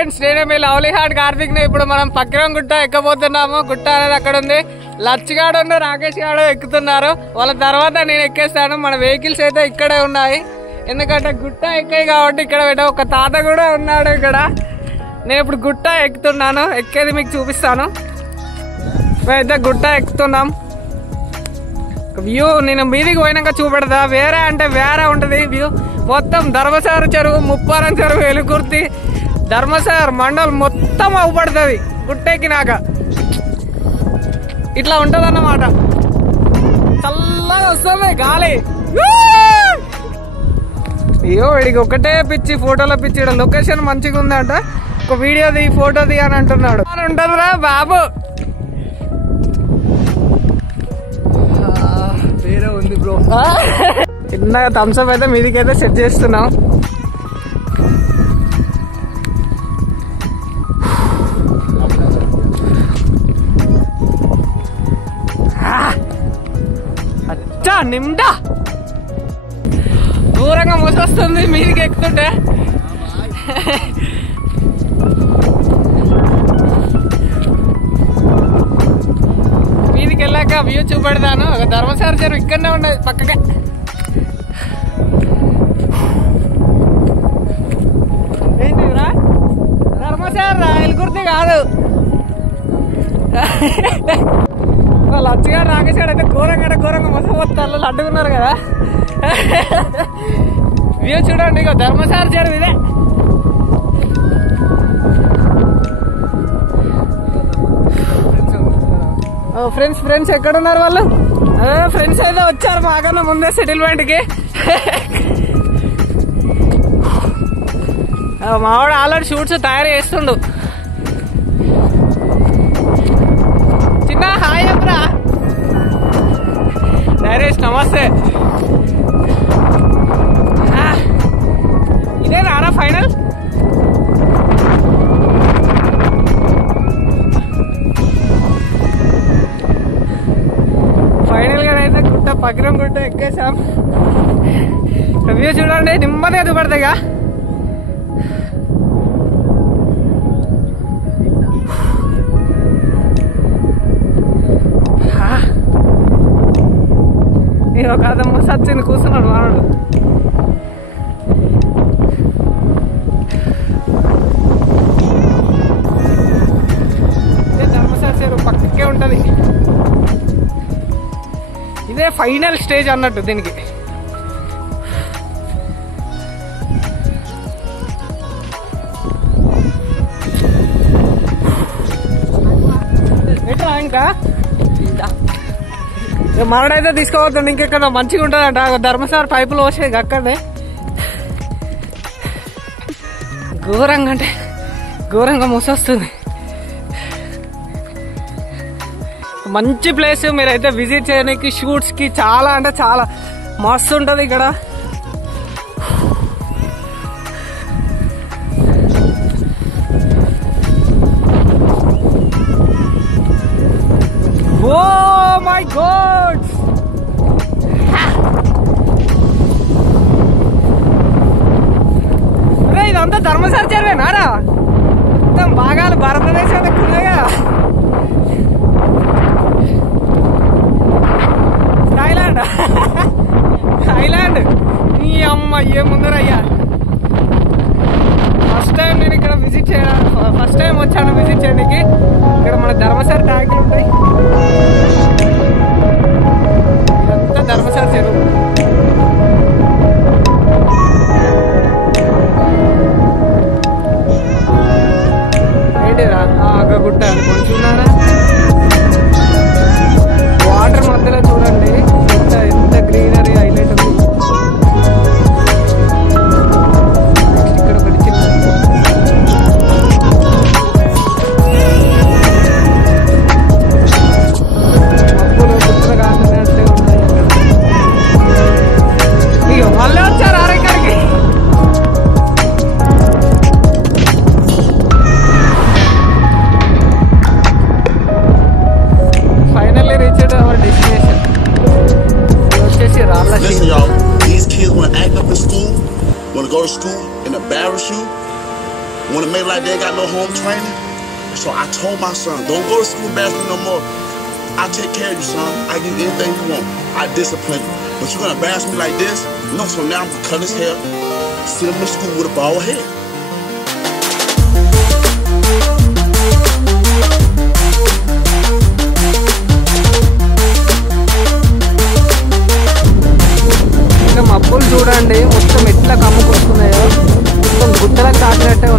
Friends, నేనే మీ lovely heart Karthik ని. ఇప్పుడు మనం పక్కిరం గుట్ట ఎక్కబోతున్నాము. గుట్ట అనేది అక్కడ ఉంది. లచ్ గాడు రాకేష్ గాడు ఎక్కుతున్నారు. వాళ్ళ తర్వాత నేను ఎక్కేస్తాను. మన వెహికల్స్ అయితే ఇక్కడే ఉన్నాయి, ఎందుకంటే గుట్ట ఎక్కాయి కాబట్టి. ఇక్కడ పెట్ట ఒక తాత కూడా ఉన్నాడు ఇక్కడ. నేను ఇప్పుడు గుట్ట ఎక్కుతున్నాను, ఎక్కేది మీకు చూపిస్తాను. అయితే గుట్ట ఎక్కుతున్నాం. వ్యూ నేను మీదికి పోయినాక చూపెడతా. వేరే అంటే వేరే ఉంటది వ్యూ. మొత్తం ధర్మసాగర్ చెరువు, ముప్పారం చెరువు, ఎలుకుర్తి, ధర్మసాగర్ మండల్ మొత్తం అవుపడుతుంది గుట్టెక్కినాక. ఇట్లా ఉంటది అన్నమాట. చల్లగా వస్తుంది గాలి. అయ్యో వీడికి ఒకటే పిచ్చి, ఫోటోలో పిచ్చి. లొకేషన్ మంచిగా ఉందంట. ఒక వీడియో ది, ఫోటో ది అని అంటున్నాడు. ఉంటుందిరా బాబు. వేరే ఉంది బ్రో. చిన్నగా థమ్స్అప్ అయితే మీదికైతే సెట్ చేస్తున్నాం. అచ్చా నిమ్డా దూరంగా మోసొస్తుంది మీదికి ఎక్కుతుంటే. మీదికి వెళ్ళాక వ్యూ చూపెడతాను. ఒక ధర్మసాగర్ చెరువు ఇక్కడనే ఉండదు పక్కగా. ఏంటిరా ధర్మసాగర్ రా, ఎలుకుర్తి కాదు. లచ్చిగా రాకేశాడు అయితే ఘోరంగా మొసపోతారు. అడ్డుకున్నారు కదా. వ్యూ చూడండి, ఇక ధర్మసాగర్ చెరువు ఇదే. ఫ్రెండ్స్ ఎక్కడున్నారు వాళ్ళు? ఫ్రెండ్స్ అయితే వచ్చారు మాకన్నా ముందే సెటిల్మెంట్ కి. మావాడు ఆల్రెడీ షూట్స్ తయారు చేస్తుండు. చిన్న హాయ్ అబ్రా. నరేష్ నమస్తే. ఇదే రానా ఫైనల్. ఫైనల్ గా అయితే గుట్ట పక్కిరం గుట్ట ఎక్కేసాం. వ్యూ చూడండి, నిమ్మనే దుపడతాయిగా. ఒక అదమ్మ సచ్చింది కూర్చున్నాడు వాడు. ఇదే ధర్మసాగర్ చెరువు పక్కకే ఉంటది. ఇదే ఫైనల్ స్టేజ్ అన్నట్టు దీనికి. ఎట్రా ఇంకా మనడైతే తీసుకోవద్దండి. ఇంకెక్కడ మంచిగా ఉంటుందంట. ధర్మసాగర్ పైపులు వచ్చేది అక్కడే. ఘోరంగా అంటే ఘోరంగా మూసొస్తుంది. మంచి ప్లేస్, మీరైతే విజిట్ చేయడానికి షూట్స్ కి చాలా అంటే చాలా మస్తు ఉంటది ఇక్కడ. ఓ మై గాడ్, ఇదంతా ధర్మసాగర్ చెరువేనారా? మొత్తం భాగాలు భారతదేశం ఎక్కువగా. థాయిలాండ్ ఈ అమ్మ ఏముందరయ్యా. ఫస్ట్ టైం నేను ఇక్కడ విజిట్ చేయడానికి, ఫస్ట్ టైం వచ్చాను విజిట్ చేయడానికి. ఇక్కడ మన ధర్మసాగర్ ట్యాంకులు ఉంటాయి. ఇదంతా ధర్మసాగర్ చెరువు. ఏంటిరా గుట్ట కొంచున్నారా? వాటర్ మధ్యలో చూడండి ఎంత గ్రీనరీ హైలైట్ ఉంది. ఇక్కడ ఒకటి చిన్న మబ్బులు గుర్తులు కాసినట్టే ఉన్నాయి ఇక్కడ. ఇక మళ్ళీ వచ్చారు ఇక్కడికి. Finally reached hour destination. Listen, y'all, these kids want to act up in school, want to go to school and embarrass you. When it made like they ain't got no home training, so I told my son, don't go to school basketball no more. I'll take care of you, son. I give you anything you want. I discipline you. But you're gonna embarrass me like this? No, so now I'm gonna cut his hair, send him to school with a bald head. ఇంకా మబ్బులు చూడండి మొత్తం ఎట్లా కమ్ముకొస్తున్నాయో, మొత్తం గుట్టలకు తాకినట్టే